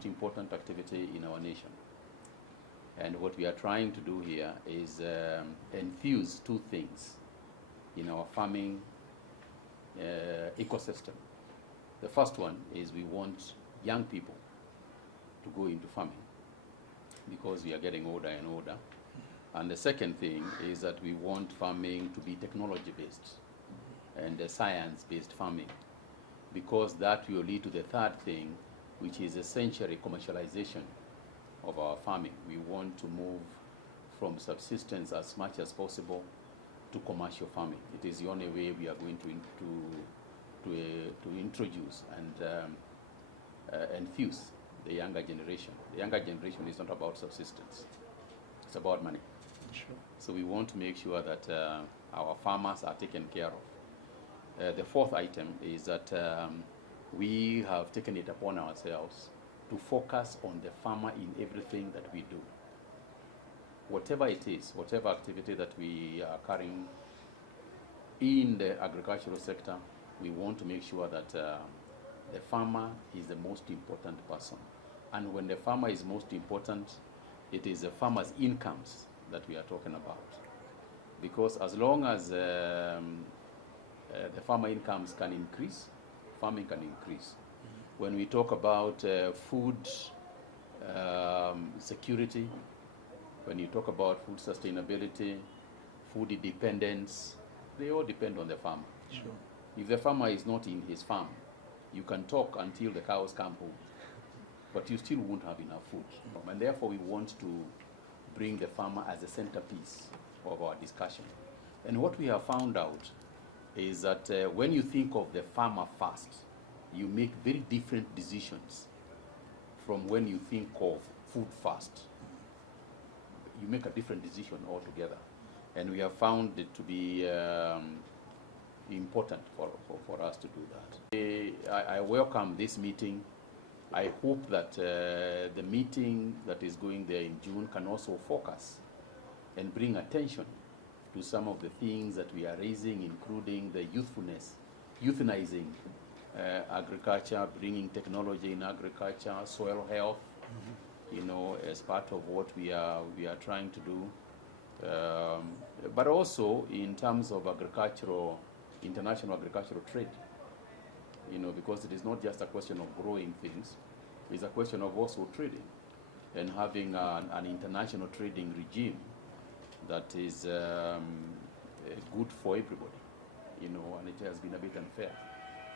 most important activity in our nation. And what we are trying to do here is infuse two things in our farming ecosystem. The first one is we want young people to go into farming because we are getting older and older. And the second thing is that we want farming to be technology-based and science-based farming, because that will lead to the third thing, which is essentially commercialization of our farming. We want to move from subsistence as much as possible to commercial farming. It is the only way we are going to introduce and infuse the younger generation. The younger generation is not about subsistence. It's about money. Sure. So we want to make sure that our farmers are taken care of. The fourth item is that we have taken it upon ourselves to focus on the farmer in everything that we do. Whatever it is, whatever activity that we are carrying in the agricultural sector, we want to make sure that the farmer is the most important person. And when the farmer is most important, it is the farmer's incomes that we are talking about. Because as long as the farmer incomes can increase, farming can increase. When we talk about food security, when you talk about food sustainability, food independence, they all depend on the farmer. Sure. If the farmer is not in his farm, you can talk until the cows come home, but you still won't have enough food. And therefore we want to bring the farmer as a centerpiece of our discussion. And what we have found out is that when you think of the farmer first, you make very different decisions from when you think of food first. You make a different decision altogether. And we have found it to be important for us to do that. I welcome this meeting. I hope that the meeting that is going there in June can also focus and bring attention to some of the things that we are raising, including the youthanizing agriculture, bringing technology in agriculture, soil health, you know, as part of what we are trying to do. But also in terms of international agricultural trade, you know, because it is not just a question of growing things, it's a question of also trading and having an international trading regime that is good for everybody, you know, and it has been a bit unfair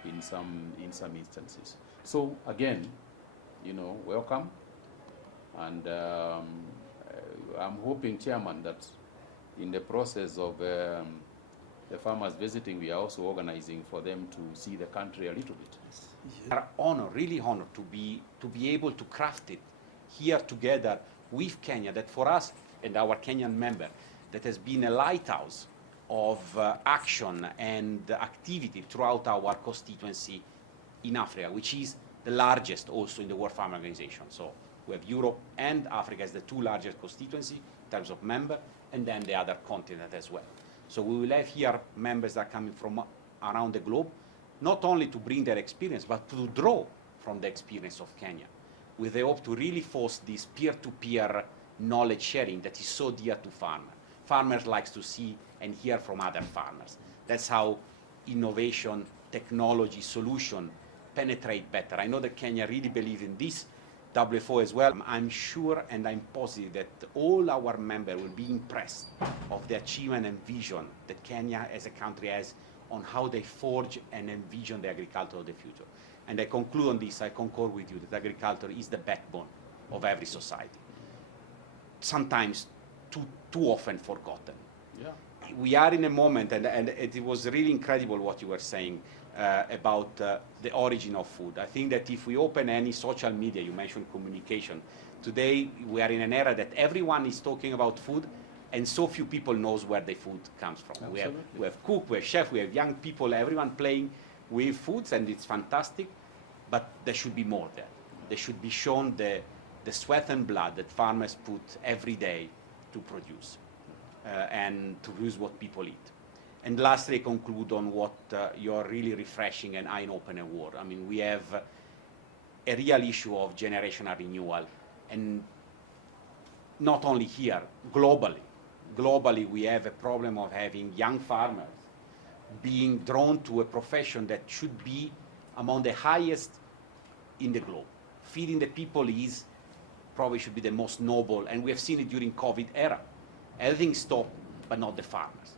in some instances. So again, you know, welcome, and I'm hoping, Chairman, that in the process of the farmers visiting, we are also organizing for them to see the country a little bit. We are honored, really honored to be able to craft it here together with Kenya, that for us and our Kenyan member, that has been a lighthouse of action and activity throughout our constituency in Africa, which is the largest also in the World Farm Organization. So we have Europe and Africa as the two largest constituency in terms of member, and then the other continent as well. So we will have here members that are coming from around the globe, not only to bring their experience, but to draw from the experience of Kenya, with the hope to really force this peer-to-peer knowledge sharing that is so dear to farmers. Farmers like to see and hear from other farmers. That's how innovation, technology, solution penetrate better. I know that Kenya really believes in this, WFO as well. I'm sure and I'm positive that all our members will be impressed of the achievement and vision that Kenya as a country has on how they forge and envision the agriculture of the future. And I conclude on this, I concur with you that agriculture is the backbone of every society. Sometimes too often forgotten. Yeah. We are in a moment, and it was really incredible what you were saying about the origin of food. I think that if we open any social media, you mentioned communication, today we are in an era that everyone is talking about food, and so few people knows where the food comes from. We have cook, we have chef, we have young people, everyone playing with foods, and it's fantastic, but there should be more there. There should be shown the sweat and blood that farmers put every day to produce and to produce what people eat. And lastly, conclude on what you're really refreshing and eye-opening word. I mean, we have a real issue of generational renewal, and not only here, globally. Globally, we have a problem of having young farmers being drawn to a profession that should be among the highest in the globe. Feeding the people is probably should be the most noble, and we have seen it during COVID era. Everything stopped, but not the farmers.